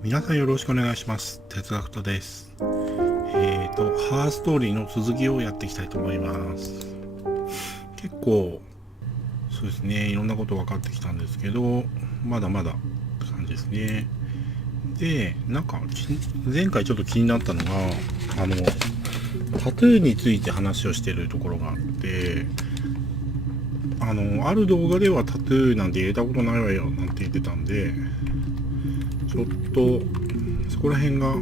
皆さんよろしくお願いします。哲GACKTです。ハーストーリーの続きをやっていきたいと思います。結構、そうですね、いろんなこと分かってきたんですけど、まだまだって感じですね。で、なんか、前回ちょっと気になったのが、タトゥーについて話をしているところがあって、ある動画ではタトゥーなんて入れたことないわよなんて言ってたんで、ちょっとそこら辺が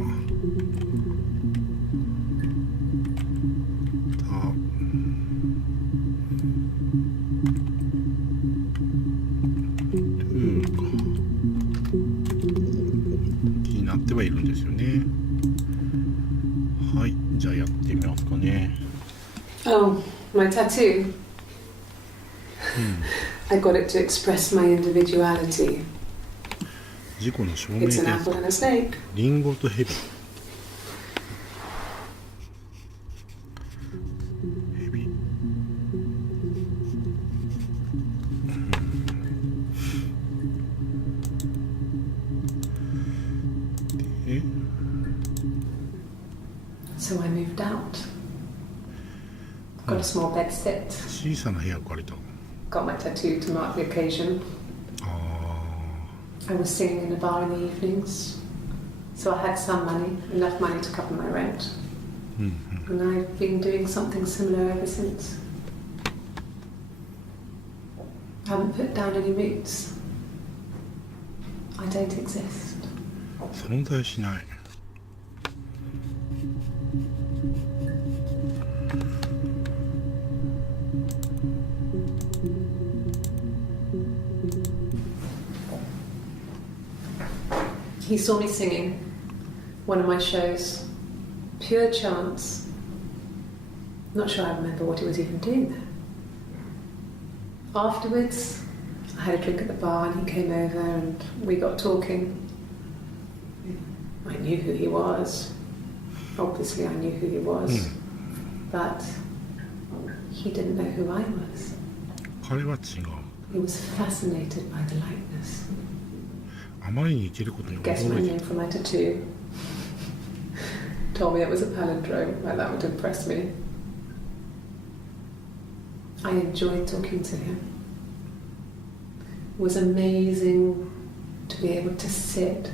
気になってはいるんですよね。はい、じゃあやってみますかね。Oh, my tattoo. I got it to express my individuality. 事故の証明 It's an 検 apple 査。 and a snake. リンゴとヘビ。ヘビ。で、So I moved out. Got a small bed sit. 小さな部屋を借りた。 Got my tattoo to mark the occasion. あ I was singing in a bar in the evenings. So I had some money, enough money to cover my rent. ー、And I've been doing something similar ever since. I haven't put down any roots. I don't exist. 存在しない。He saw me singing one of my shows. Pure chance. Not sure I remember what he was even doing there. Afterwards, I had a drink at the bar and he came over and we got talking. I knew who he was. Obviously I knew who he was. But he didn't know who I was. 彼は違う。 He was fascinated by the likeness. あまりに似てることに Guessed my 驚い name て from my tattoo. Told me it was a palindrome, like that would impress me. I enjoyed talking to him. It was amazing to be able to sit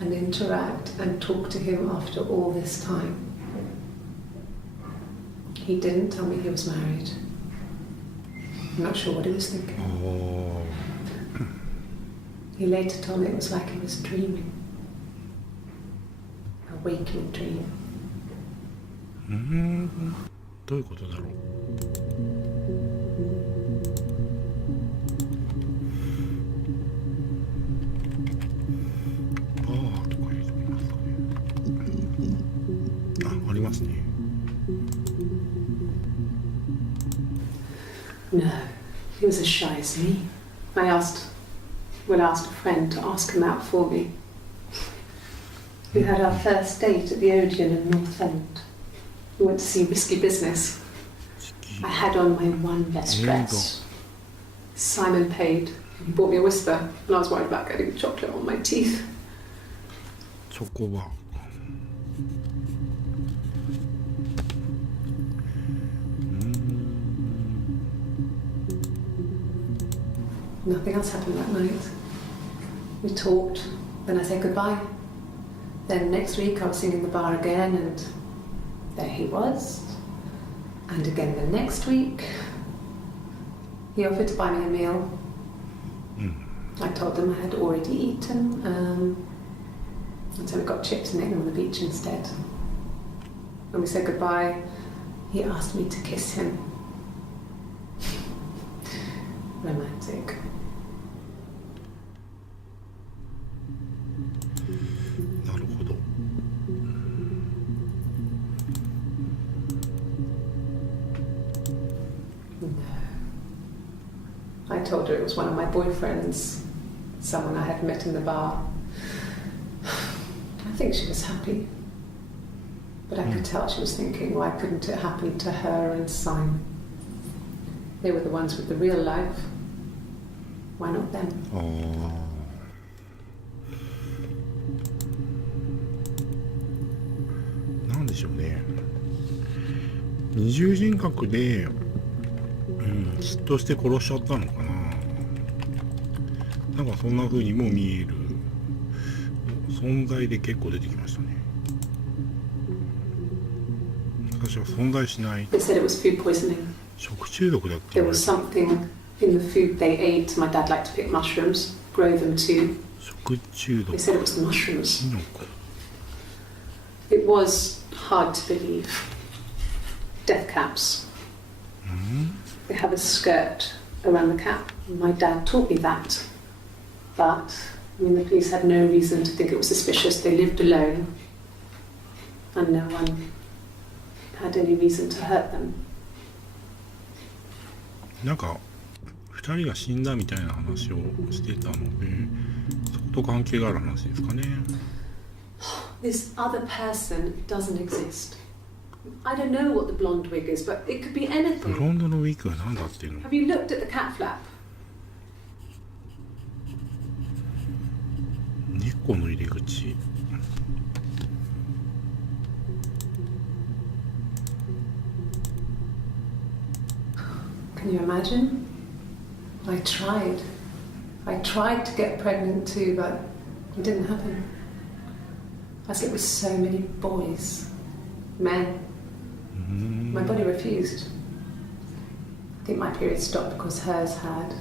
and interact and talk to him after all this time. He didn't tell me he was married. I'm not sure what he was thinking. あ He later told me it was like he was dreaming. A waking dream. どういうことだろう。バーとか入れてみますかね。ありますね。 No, he was as shy as me. I asked a friend to ask him out for me. We had our first date at the Odeon in North End. We went to see Risky Business. I had on my one best dress. Simon paid. He bought me a whisper, and I was worried about getting chocolate on my teeth. チョコバー。 Nothing else happened that night. We talked, then I said goodbye. Then next week I was singing in the bar again, and there he was. And again the next week, he offered to buy me a meal. I told him I had already eaten, and so we got chips and ate them on the beach instead. When we said goodbye, he asked me to kiss him. Romantic. I told her it was one of my boyfriends, someone I had met in the bar. I think she was happy, but I could tell she was thinking, why couldn't it happen to her and Simon? They were the ones with the real life. Why not them? でしょうね。二重人格で、嫉妬して殺しちゃったのかな。なんかそんな風にも見える存在で結構出てきましたね。私は存在しない。 They said it was food poisoning. 食中毒だって There was something in the food they ate. My dad liked to pick mushrooms, grow them too. 食中毒。 They said it was the mushrooms. キノコ。 It was hard to believe. Death caps. They have a skirt around the cap. My dad taught me that. But, I mean, the police had no reason to think it was suspicious. They lived alone. And no one had any reason to hurt them. なんか2人が死んだみたいな話をしてたので、そこと関係がある話ですかね。This other person doesn't exist. I don't know what the blonde wig is, but it could be ブ anything. ロンドのウィッグは何だっていうの。 Have you looked at the cat flap? 猫の入り口。Can you imagine? I tried. I tried to get pregnant too, but it didn't happen. I slept with so many boys, men. My body refused. I think my period stopped because hers had.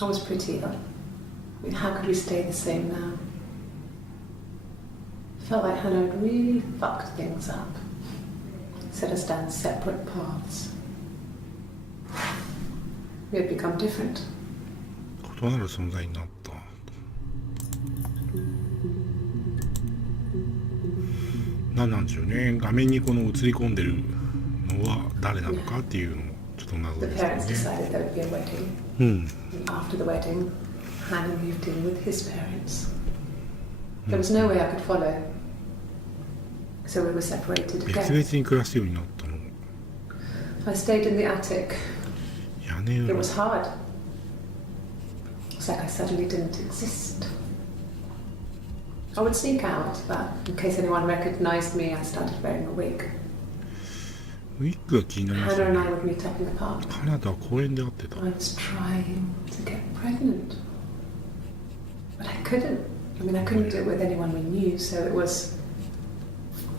I was pretty though. I mean, how could we stay the same now? Felt like Hannah had really fucked things up. Set us down separate paths. We had become different. 異なる存在になった。何なんでしょうね。画面にこの映り込んでるのは誰なのかっていうのもちょっと謎 The ですよ parents ね。 decided there would be a wedding. うん。 And after the wedding, Hannah moved in with his parents. There was no way I could follow. So we were separated 別 again. 々に暮らすようになったの。 I stayed in the attic. 屋根 It 裏。 was hard. It's like I suddenly didn't exist. I would sneak out, but in case anyone recognized me, I started wearing a wig. ウィッグが気になりました Hannah and I ね。 would meet up in the park. カナダは公園で会ってた。 I was trying to get pregnant. But I couldn't. I mean, I couldn't do it with anyone we knew, so it was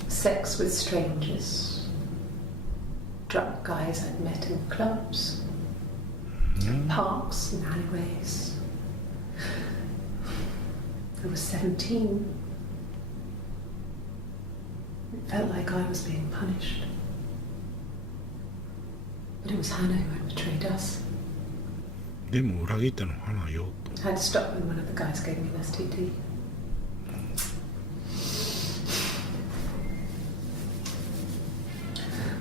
sex with strangers. Drunk guys I'd met in clubs, parks and alleyways. I was 17. It felt like I was being punished. But it was Hannah who had betrayed us. でも裏切ったのは花よと。 I had to stop when one of the guys gave me an STD.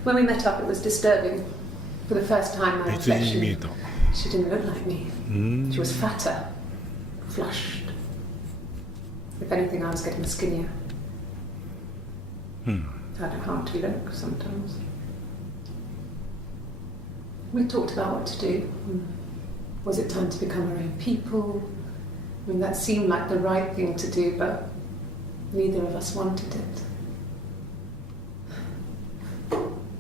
When we met up, it was disturbing. For the first time, my 別人に見え reflection, た。 she didn't look like me. うーん She was fatter, flushed. If anything, I was getting skinnier. うん。 I had a hard to look sometimes. We talked about what to do. Was it time to become our own people? I mean, that seemed like the right thing to do, but neither of us wanted it.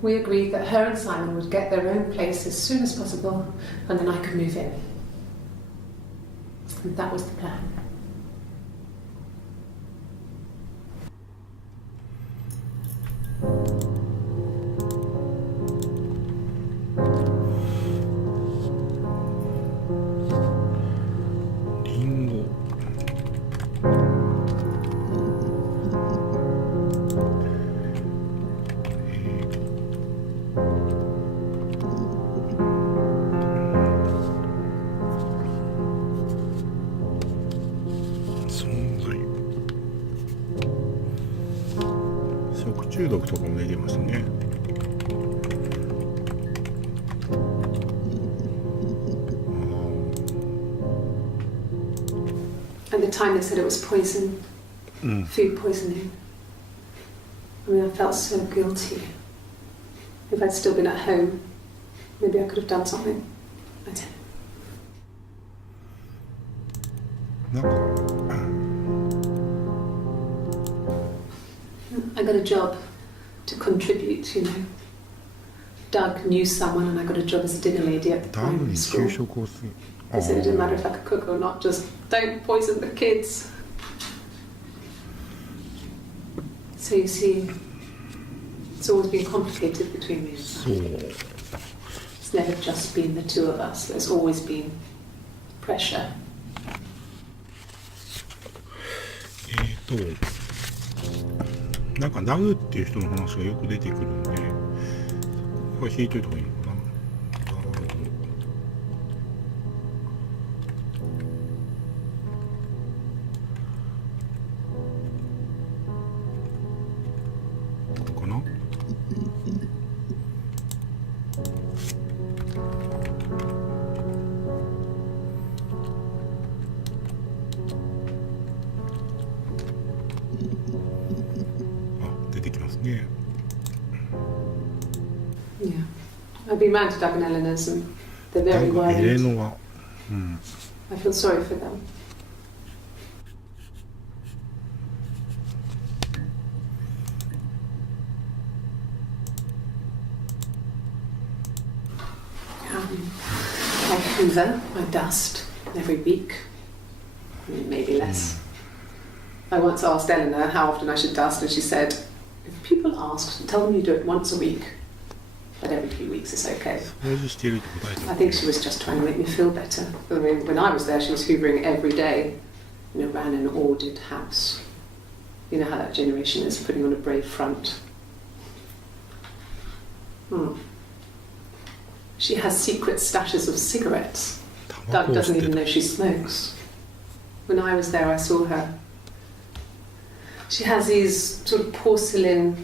We agreed that her and Simon would get their own place as soon as possible, and then I could move in. And that was the plan. Shock 中毒とかも出てましたね。 At the time, they said it was poison, food poisoning. I mean, I felt so guilty. If I'd still been at home, maybe I could have done something. I didn't. なんか I got a job to contribute, you know. Doug knew someone and I got a job as a dinner lady at the ダウ primary に school. 給食をする。 They said it didn't matter if I could cook or not, just don't poison the kids. So you see, it's always been complicated between me and そう。 It's never just been the two of us. There's always been pressure. なんかダグっていう人の話がよく出てくるんで、ここは引いといた方がいいのかな。ここかな。出てきますね。 Yeah. I've been round to Doug and Eleanor's and they're な very んかエレ worried. ノは、I feel sorry for them. I hoover, I dust every week. I mean, maybe less. I once asked Eleanor how often I should dust, and she said, if people asked, tell them you do it once a week. But every few weeks is okay. 掃除してるって答えて I think she was just trying to make me feel better. I mean, when I was there, she was hoovering every day. You know, ran an ordered house. You know how that generation is, putting on a brave front. She has secret stashes of cigarettes. タバ Doug コを吸 doesn't って even た。 know she smokes. When I was there, I saw her. She has these sort of porcelain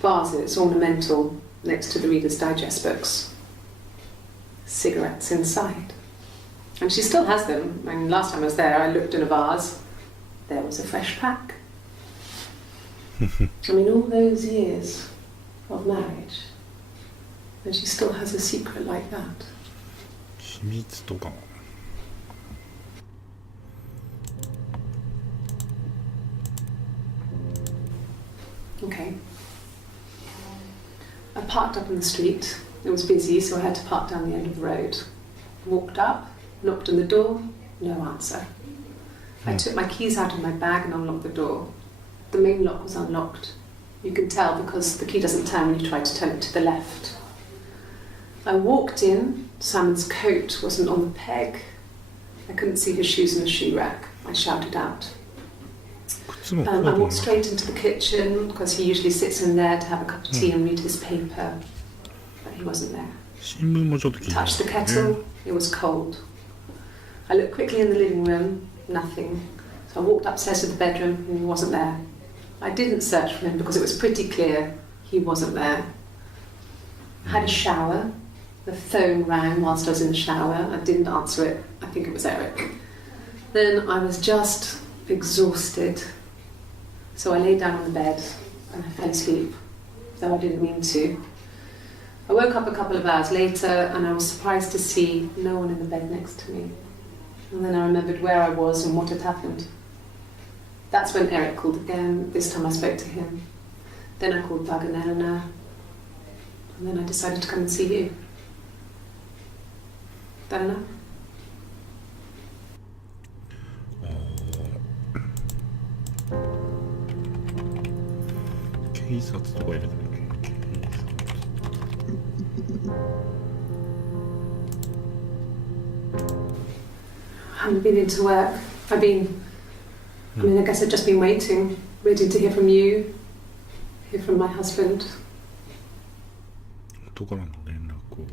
vases, ornamental, next to the Reader's Digest books. Cigarettes inside. And she still has them. I mean, last time I was there, I looked in a vase. There was a fresh pack. I mean, all those years of marriage. And she still has a secret like that. 秘密とか。 Okay. I parked up in the street. It was busy, so I had to park down the end of the road. Walked up, knocked on the door, no answer. I took my keys out of my bag and unlocked the door. The main lock was unlocked. You can tell because the key doesn't turn when you try to turn it to the left. I walked in. Simon's coat wasn't on the peg. I couldn't see his shoes in the shoe rack. I shouted out. 靴もコー I トも walked straight into the kitchen because he usually sits in there to have a cup of tea and read his paper. But he wasn't there. 新聞もちょっと気になる Touched the ね。 kettle, it was cold. I looked quickly in the living room, nothing. So I walked upstairs to the bedroom and he wasn't there. I didn't search for him because it was pretty clear he wasn't there. I had a shower. The phone rang whilst I was in the shower. I didn't answer it. I think it was Eric. Then I was just exhausted. So I lay down on the bed and I fell asleep, though I didn't mean to. I woke up a couple of hours later and I was surprised to see no one in the bed next to me. And then I remembered where I was and what had happened. That's when Eric called again. This time I spoke to him. Then I called Doug and Eleanor. And then I decided to come and see you. That enough? 警察とか入れてる。 I haven't been into work. I guess I've just been waiting to hear from you, hear from my husband. 元からの連絡を。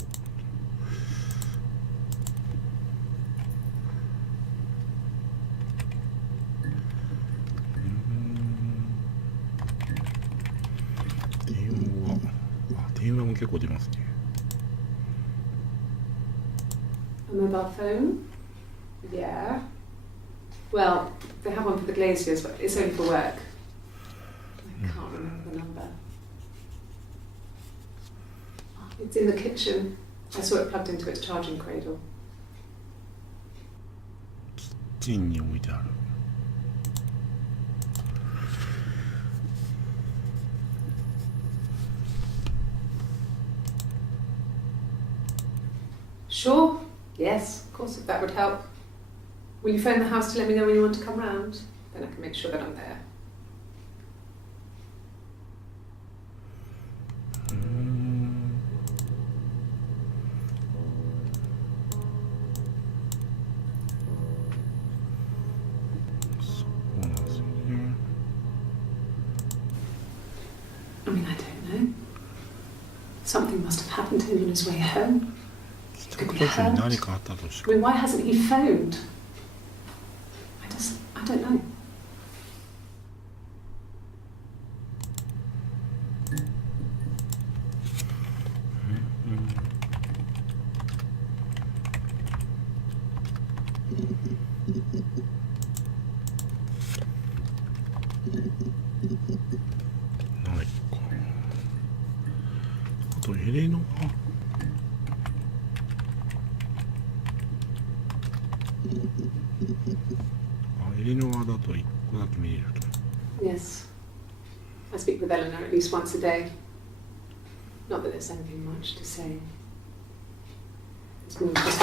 電話も結構出ますね。 A mobile phone? Yeah. Well, they have one for the Glaziers, but it's only for work. I can't remember the number. It's in the kitchen. I saw it plugged into its charging cradle. キッチンに置いてある。Sure. Yes, of course, if that would help. Will you phone the house to let me know when you want to come round? Then I can make sure that I'm there. そうなんですよね。I mean, I don't know. Something must have happened to him on his way home. 帰宅途中に何かあったとし I か。 mean, why hasn't he phoned? I don't know. ないか。あとエレノが。エレノアだと1個だけ見れると。Yes. I speak with Eleanor at least once a day. Not that there's anything much to say. It's more just...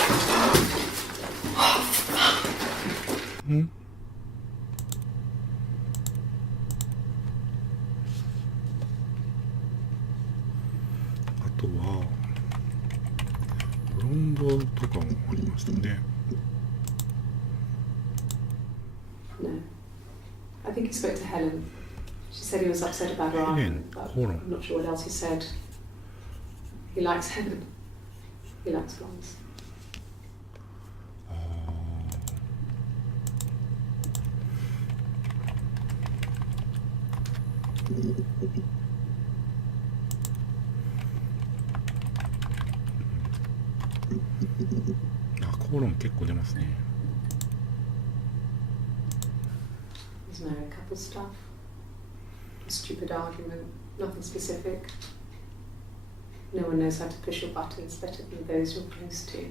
ん？あとはブロンドとかもありましたね。No. I think he spoke to Helen. She said he was upset about her argument, but I'm not sure what else he said. He likes Helen. He likes blondes. 口論結構出ますね。There's married couple stuff. A stupid argument, nothing specific. No one knows how to push your buttons better than those you're close to.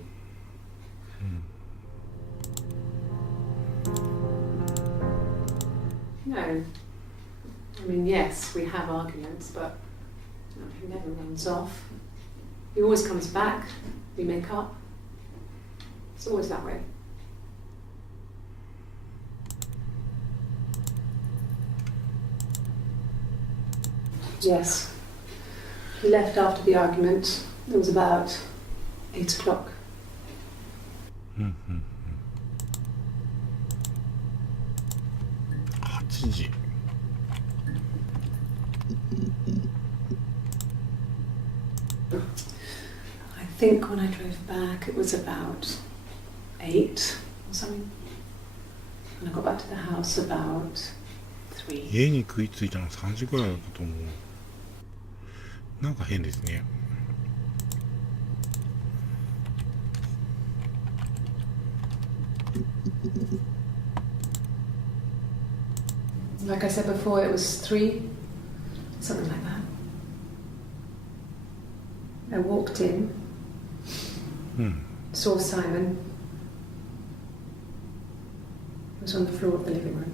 No. I mean, yes, we have arguments, but he never runs off. He always comes back. We make up. It's always that way. Yes. He left after the argument. It was about 8 o'clock. 8時。I think when I drove back it was about 8 or something. And I got back to the house about 3. 家に食いついたの3時くらいだったと思う。なんか変ですね。Like I said before, it was 3, something like that. I walked in, saw Simon. He was on the floor of the living room.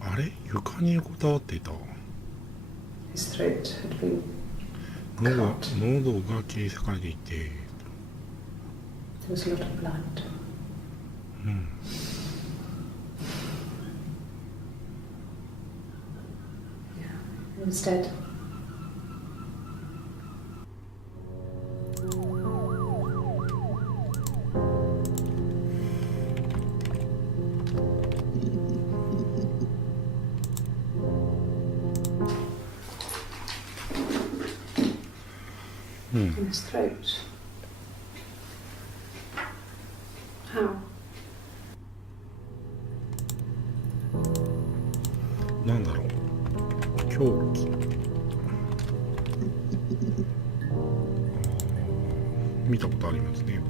あれ？床に横たわっていた。 His throat had been 喉が切り裂かれていて。 there was a lot of blood. Yeah, he was dead. In his throat. How? なんだろう。凶器。見たことありますね。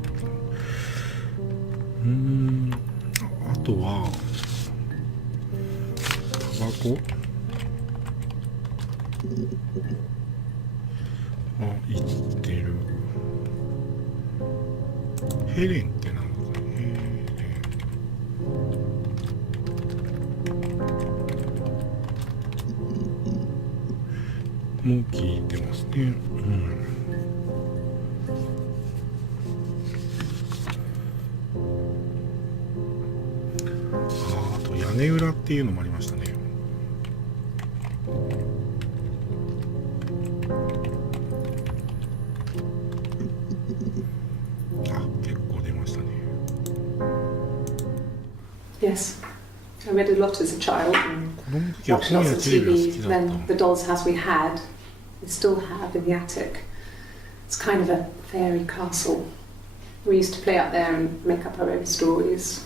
あとはタバコ。生きてる。ヘレンってなんだかね。もう聞いてますね。屋根裏っていうのもありましたね。あ、結構出ましたね。Yes, I read a lot as a child and 子供の時は watched 本 lots や of テレビが好 TV. きだった。 Then the doll's house we had, we still have in the attic. It's kind of a fairy castle. We used to play out there and make up our own stories.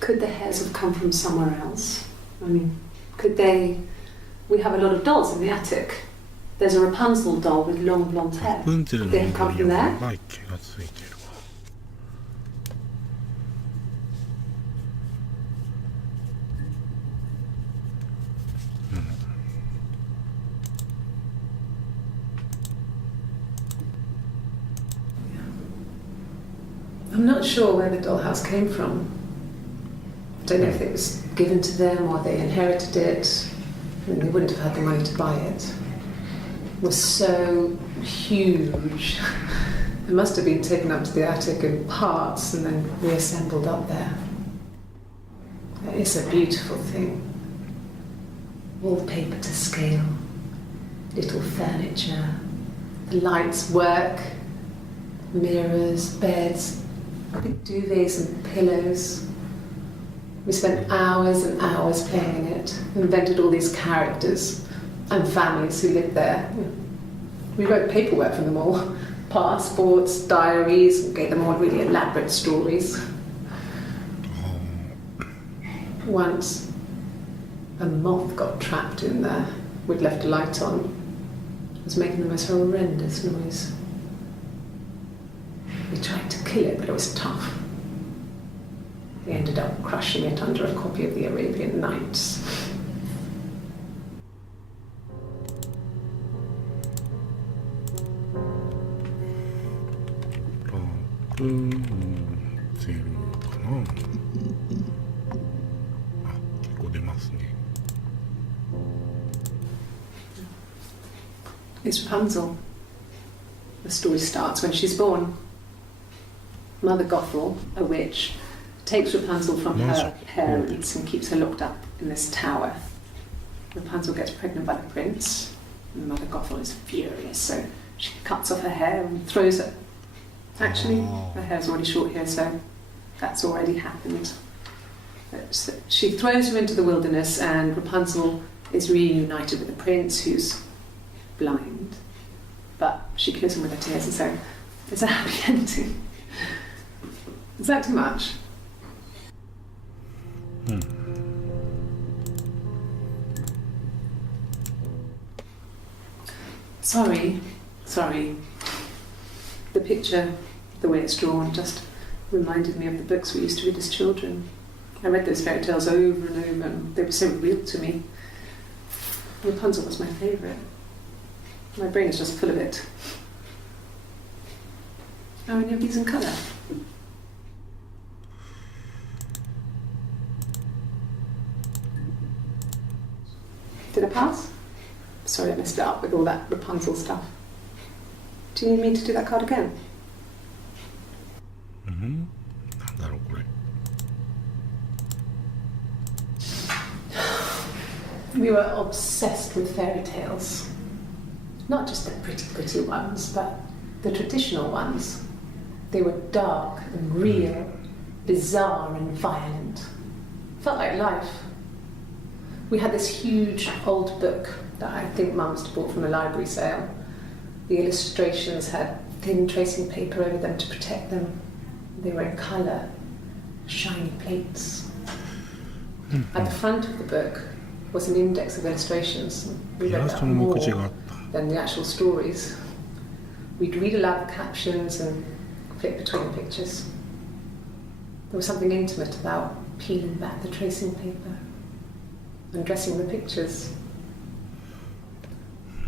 Could the hairs have come from somewhere else? I mean, could they... We have a lot of dolls in the attic. There's a Rapunzel doll with long blonde hair. ラプンツェルの Could they have come 耳 from には there? 長い毛がついてるわ。I'm not sure where the dollhouse came from. I don't know if it was given to them or they inherited it. I mean, they wouldn't have had the money to buy it. It was so huge. It must have been taken up to the attic in parts and then reassembled up there. It's a beautiful thing. Wallpaper to scale, little furniture, the lights work, mirrors, beds, big duvets and pillows. We spent hours and hours playing in it, invented all these characters and families who lived there. We wrote paperwork for them all, passports, diaries, and gave them all really elaborate stories. Once, a moth got trapped in there. We'd left a light on. It was making the most horrendous noise. We tried to kill it, but it was tough. We ended up crushing it under a copy of the Arabian Nights. It's Rapunzel. The story starts when she's born. Mother Gothel, a witch, takes Rapunzel from her parents and keeps her locked up in this tower. Rapunzel gets pregnant by the prince, and Mother Gothel is furious, so she cuts off her hair and throws it. Actually, her hair's already short here, so that's already happened. So she throws her into the wilderness, and Rapunzel is reunited with the prince, who's blind. But she kills him with her tears, and so it's a happy ending. Is that too much? Sorry. The picture, the way it's drawn, just reminded me of the books we used to read as children. I read those fairy tales over and over, and they were so real to me. Rapunzel was my favourite. My brain is just full of it. Are any of these in colour? Did I pass? Sorry, I messed it up with all that Rapunzel stuff. Do you need me to do that card again? We were obsessed with fairy tales. Not just the pretty ones, but the traditional ones. They were dark and real, bizarre and violent. Felt like life. We had this huge old book that I think Mum must have bought from a library sale. The illustrations had thin tracing paper over them to protect them. They were in colour, shiny plates. At the front of the book was an index of illustrations. We read that more than the actual stories. We'd read aloud the captions and flip between the pictures. There was something intimate about peeling back the tracing paper, undressing the pictures.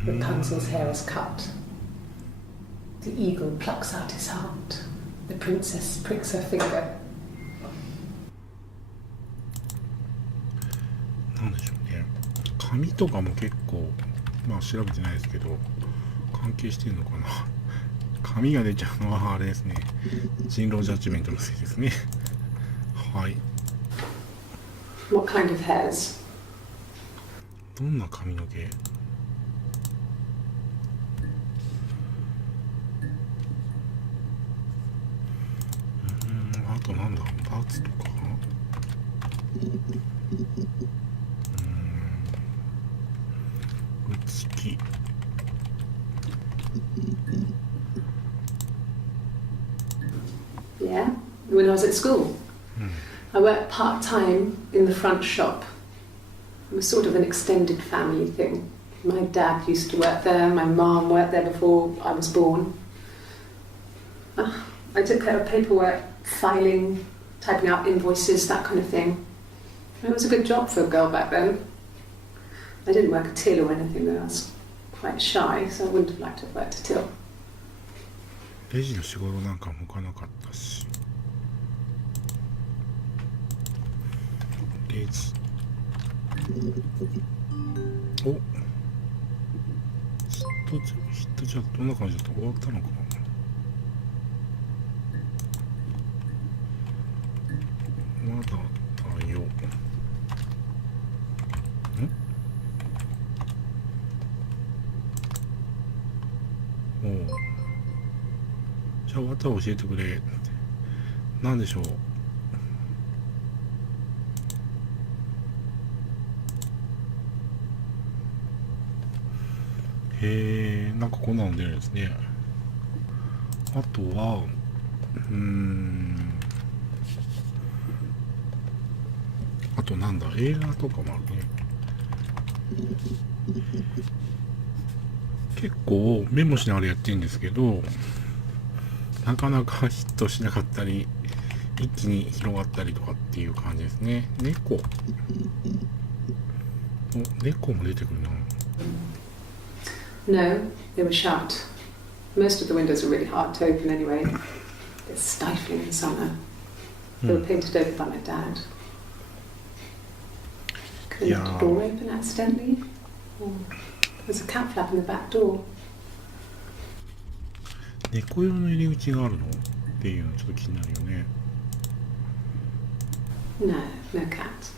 Rapunzel's hair is cut. The eagle plucks out his heart. The princess pricks her finger. なんでしょうね。髪とかも結構、まあ調べてないですけど、関係してるのかな。紙が出ちゃうのはあれですね。人狼ジャッジメントのせいですね。はい。What kind of hairs? どんな髪の毛？あとなんだ？バツとか？内気。Yeah, when I was at school. I worked part-time in the front shop. It was sort of an extended family thing. My dad used to work there, my mum worked there before I was born. I took care of paperwork, filing, typing out invoices, that kind of thing. It was a good job for a girl back then. I didn't work a till or anything though. I was quite shy, so I wouldn't have liked to have worked a till. レジの仕事なんか向かなかったし。レジ。お。ヒットチャットどんな感じだった？終わったのかな。まだだよ。おう。じゃあ終わったら教えてくれ。なんでしょう。へえ、なんかこんなの出るんですね。あとは、あとなんだ、映画とかもあるね。結構メモしながらやってるんですけど、なかなかヒットしなかったり、一気に広がったりとかっていう感じですね。猫。お、猫も出てくるな。No, they were shut. Most of the windows were really hard to open anyway. It's stifling in summer. They were painted over by my dad. Could have left the door open accidentally. Or there's a cat flap in the back door. 猫用の入り口があるのっていうのちょっと気になるよね。No, no cat.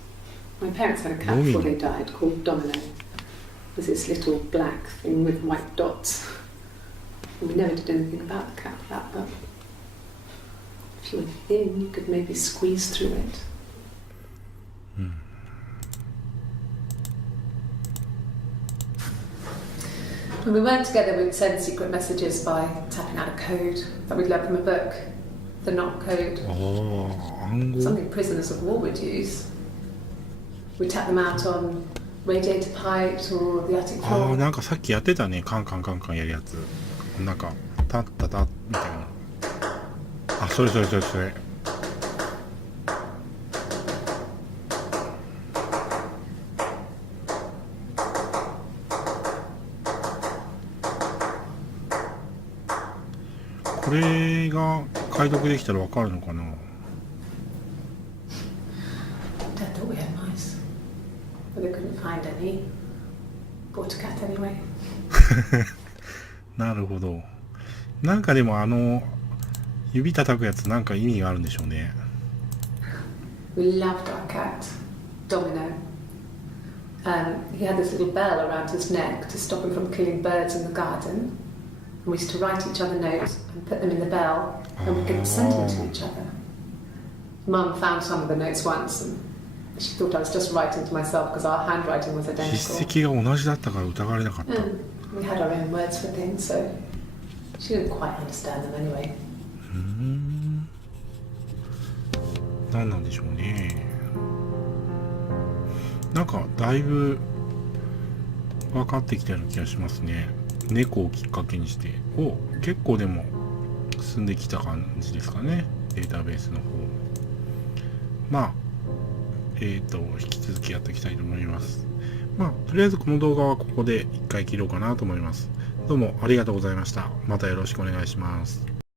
My parents had a cat before they died called Domino. It was this little black thing with white dots. And we never did anything about the cat flap, but if you were thin, you could maybe squeeze through it. When we weren't together, we'd send secret messages by tapping out a code that we'd learned from a book, the knock code. Something prisoners of war would use. We'd tap them out on radiator pipes or the attic floor. ああ、なんかさっきやってたね。カンカンカンカンやるやつ。なんかタッタタッみたいな。あ、それ。これが解読できたらわかるのかな。Dad thought we had mice, but they couldn't find any. Bought a cat anyway. なるほど。なんかでも指叩くやつなんか意味があるんでしょうね。We loved our cat, Domino. He had this little bell around his neck to stop him from killing birds in the garden. And we used to write each other notes and put them in the bell, and we could send them to each other. Mum found some of the notes once, and she thought I was just writing to myself because our handwriting was 筆 identical. 跡が同じだったから疑われなかった。We had our own words for things, so she didn't quite understand them anyway. 何なんでしょうね。なんかだいぶ分かってきたような気がしますね。猫をきっかけにして結構でも進んできた感じですかね。データベースの方。まあ引き続きやっていきたいと思います。まあとりあえずこの動画はここで一回切ろうかなと思います。どうもありがとうございました。またよろしくお願いします。